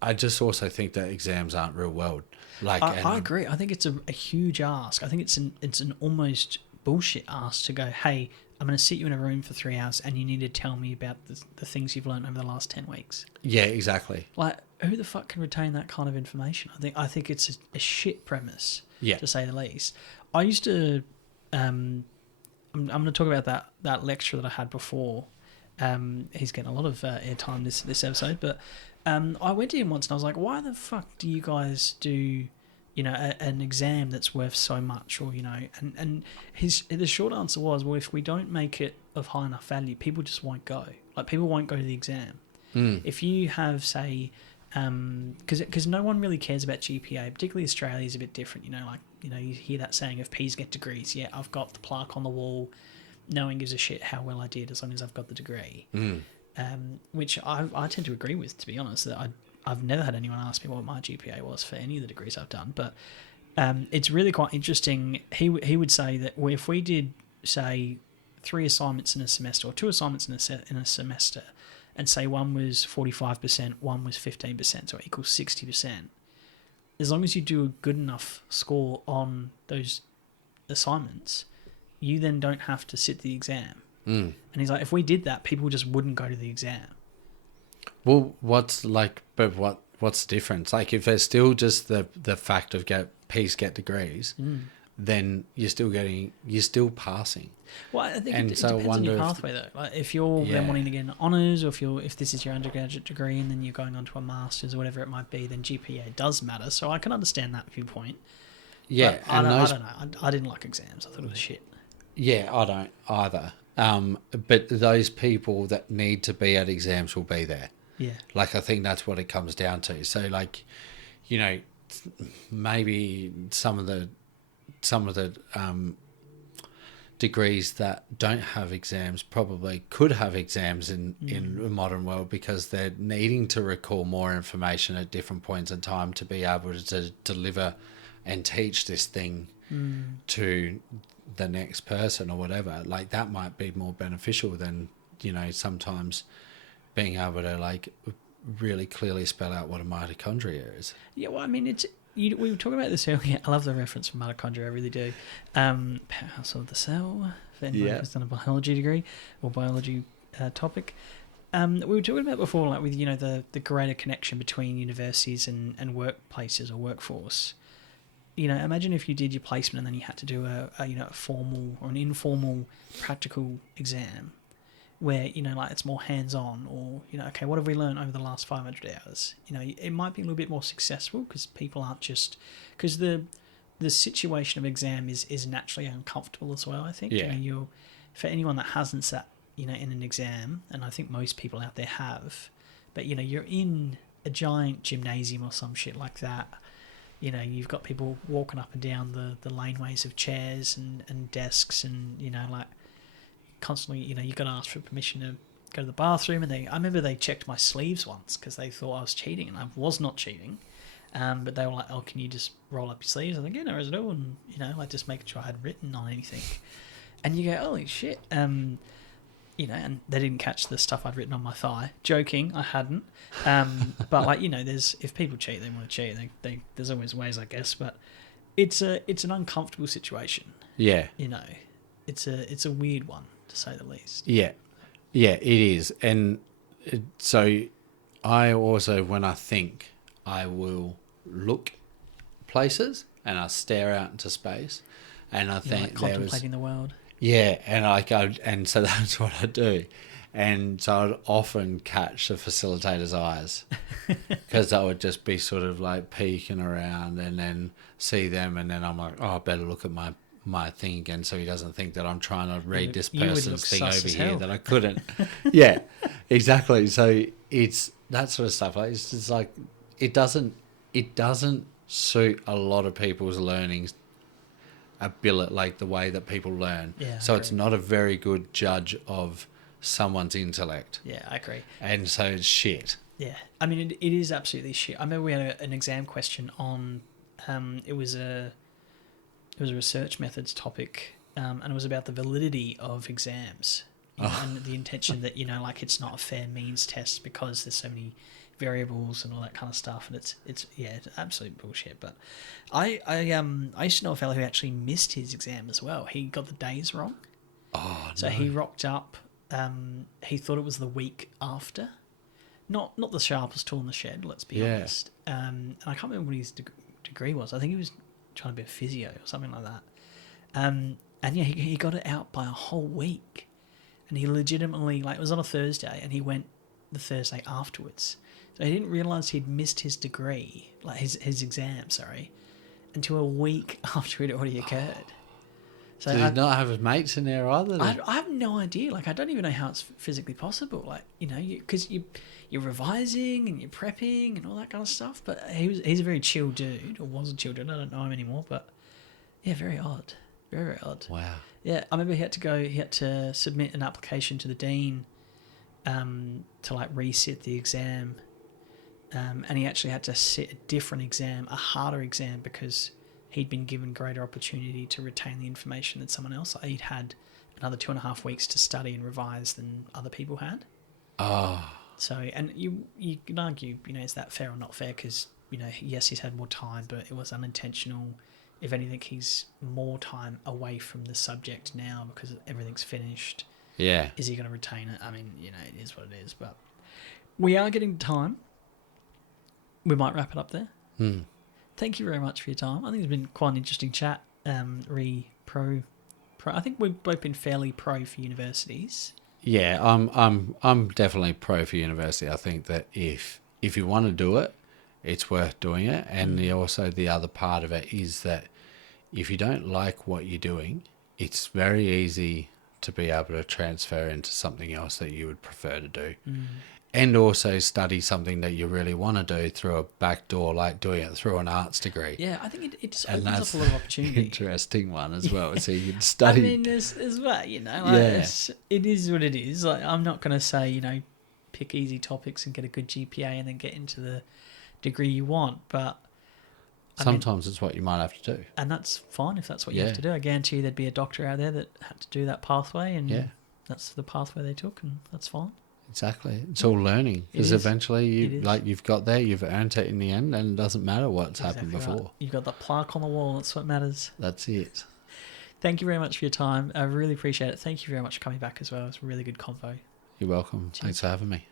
I just also think that exams aren't real world. Like, I agree. I think it's a huge ask. I think it's an almost bullshit ask to go, hey, I'm going to sit you in a room for 3 hours and you need to tell me about the things you've learned over the last 10 weeks. Yeah, exactly. Like, who the fuck can retain that kind of information? I think it's a shit premise, to say the least. I used to... I'm going to talk about that lecture that I had before. He's getting a lot of airtime this episode, but I went to him once and I was like, why the fuck do you guys do, an exam that's worth so much, or, and the short answer was, well, if we don't make it of high enough value, people just won't go. Like, people won't go to the exam. If you have, say, because no one really cares about GPA, particularly Australia is a bit different, you hear that saying, if P's get degrees, yeah, I've got the plaque on the wall, no one gives a shit how well I did as long as I've got the degree. Which I tend to agree with, to be honest. That I've never had anyone ask me what my GPA was for any of the degrees I've done, but it's really quite interesting. He would say that if we did, say, 3 assignments in a semester or 2 assignments in a semester, and say one was 45%, one was 15%, so it equals 60%, as long as you do a good enough score on those assignments, you then don't have to sit the exam. And he's like, if we did that, people just wouldn't go to the exam. Well, what's the difference? Like, if there's still just the fact of P's get degrees, then you're still passing. Well, I think it depends on your pathway, though. Like, if you're then wanting to get an honours, or if this is your undergraduate degree and then you're going on to a master's or whatever it might be, then GPA does matter. So I can understand that viewpoint. Yeah, but I don't know. I didn't like exams. I thought it was shit. Yeah, I don't either. But those people that need to be at exams will be there. Yeah. Like, I think that's what it comes down to. So, like, maybe some of the degrees that don't have exams probably could have exams in the modern world, because they're needing to recall more information at different points in time to be able to deliver and teach this thing to the next person or whatever. Like, that might be more beneficial than, sometimes being able to, like, really clearly spell out what a mitochondria is. Yeah, well, I mean, we were talking about this earlier. I love the reference from mitochondria, I really do. Powerhouse of the cell, for anyone who's done a biology degree or biology topic. We were talking about before, like, with, the greater connection between universities and workplaces or workforce. Imagine if you did your placement and then you had to do a formal or an informal practical exam where, like, it's more hands-on, or, okay, what have we learned over the last 500 hours? It might be a little bit more successful because people aren't just... Because the situation of exam is naturally uncomfortable as well, I think. Yeah. For anyone that hasn't sat, in an exam, and I think most people out there have, but, you're in a giant gymnasium or some shit like that. You've got people walking up and down the laneways of chairs and desks, and, like, constantly, you've got to ask for permission to go to the bathroom. And I remember they checked my sleeves once because they thought I was cheating, and I was not cheating. But they were like, oh, can you just roll up your sleeves? I think, yeah, no worries at all. And, like, just making sure I hadn't written on anything. And you go, holy shit. And they didn't catch the stuff I'd written on my thigh. Joking, I hadn't. But, like, if people cheat, they want to cheat. There's always ways, I guess. But it's an uncomfortable situation. Yeah. You know, it's a weird one to say the least. Yeah. Yeah, it is. And so I also, when I think, I will look places and I stare out into space and I You're think like contemplating the world. yeah, and I go, and so that's what I do. And so I'd often catch the facilitator's eyes because I would just be sort of like peeking around and then see them, and then I'm like, oh, I better look at my thing again so he doesn't think that I'm trying to read this You would person's look thing sus over as here hell. that I couldn't. Yeah, exactly. So it's that sort of stuff. Like, it's just like it doesn't suit a lot of people's learning ability, like the way that people learn. Yeah, I so it's agree. not a very good judge of someone's intellect, Yeah, I agree. and so it's shit. Yeah, I mean, it is absolutely shit. I remember we had an exam question on, it was a research methods topic, and it was about the validity of exams, you know, and the intention that, you know, like it's not a fair means test because there's so many variables and all that kind of stuff, and it's absolute bullshit. But I used to know a fellow who actually missed his exam as well. He got the days wrong, so No. he rocked up. He thought it was the week after. Not the sharpest tool in the shed, let's be Yeah. honest. And I can't remember what his degree was. I think he was trying to be a physio or something like that. And yeah, he got it out by a whole week. And he legitimately, like, it was on a Thursday, and he went the Thursday afterwards. So he didn't realise he'd missed his degree, like his exam, sorry, until a week after it already occurred. So Did he not have his mates in there either? I have no idea. Like, I don't even know how it's physically possible. Like, you know, because you're revising and you're prepping and all that kind of stuff. But he's a very chill dude, or was a chill dude. I don't know him anymore. But yeah, very odd, very very odd. Wow. Yeah, I remember he had to submit an application to the dean, to like resit the exam, and he actually had to sit a different exam, a harder exam, because he'd been given greater opportunity to retain the information than someone else. He'd had another 2.5 weeks to study and revise than other people had. Oh, So, and you can argue, you know, is that fair or not fair? Because, you know, yes, he's had more time, but it was unintentional. If anything, he's more time away from the subject now because everything's finished. yeah. Is he going to retain it? I mean, you know, it is what it is. But we are getting time. We might wrap it up there. Thank you very much for your time. I think it's been quite an interesting chat. Pro. I think we've both been fairly pro for universities. Yeah, I'm definitely pro for university. I think that if you want to do it, it's worth doing it. And also the other part of it is that if you don't like what you're doing, it's very easy to be able to transfer into something else that you would prefer to do. And also study something that you really want to do through a back door, like doing it through an arts degree. Yeah, I think it just And opens that's up a lot of opportunity. interesting one as well. So you can I study. mean, there's well, you know, like, Yeah. it is what it is. Like, I'm not going to say, you know, pick easy topics and get a good GPA and then get into the degree you want, but I mean, Sometimes it's what you might have to do. and that's fine if that's what you Yeah. have to do. I guarantee you there'd be a doctor out there that had to do that pathway, and Yeah. that's the pathway they took, and that's fine. Exactly. It's all learning. It Because is. eventually It is. you've got there, you've earned it in the end, and it doesn't matter what's happened Exactly before. right. You've got the plaque on the wall. That's what matters. That's it. Thank you very much for your time. I really appreciate it. Thank you very much for coming back as well. It's a really good convo. You're welcome. Cheers. Thanks for having me.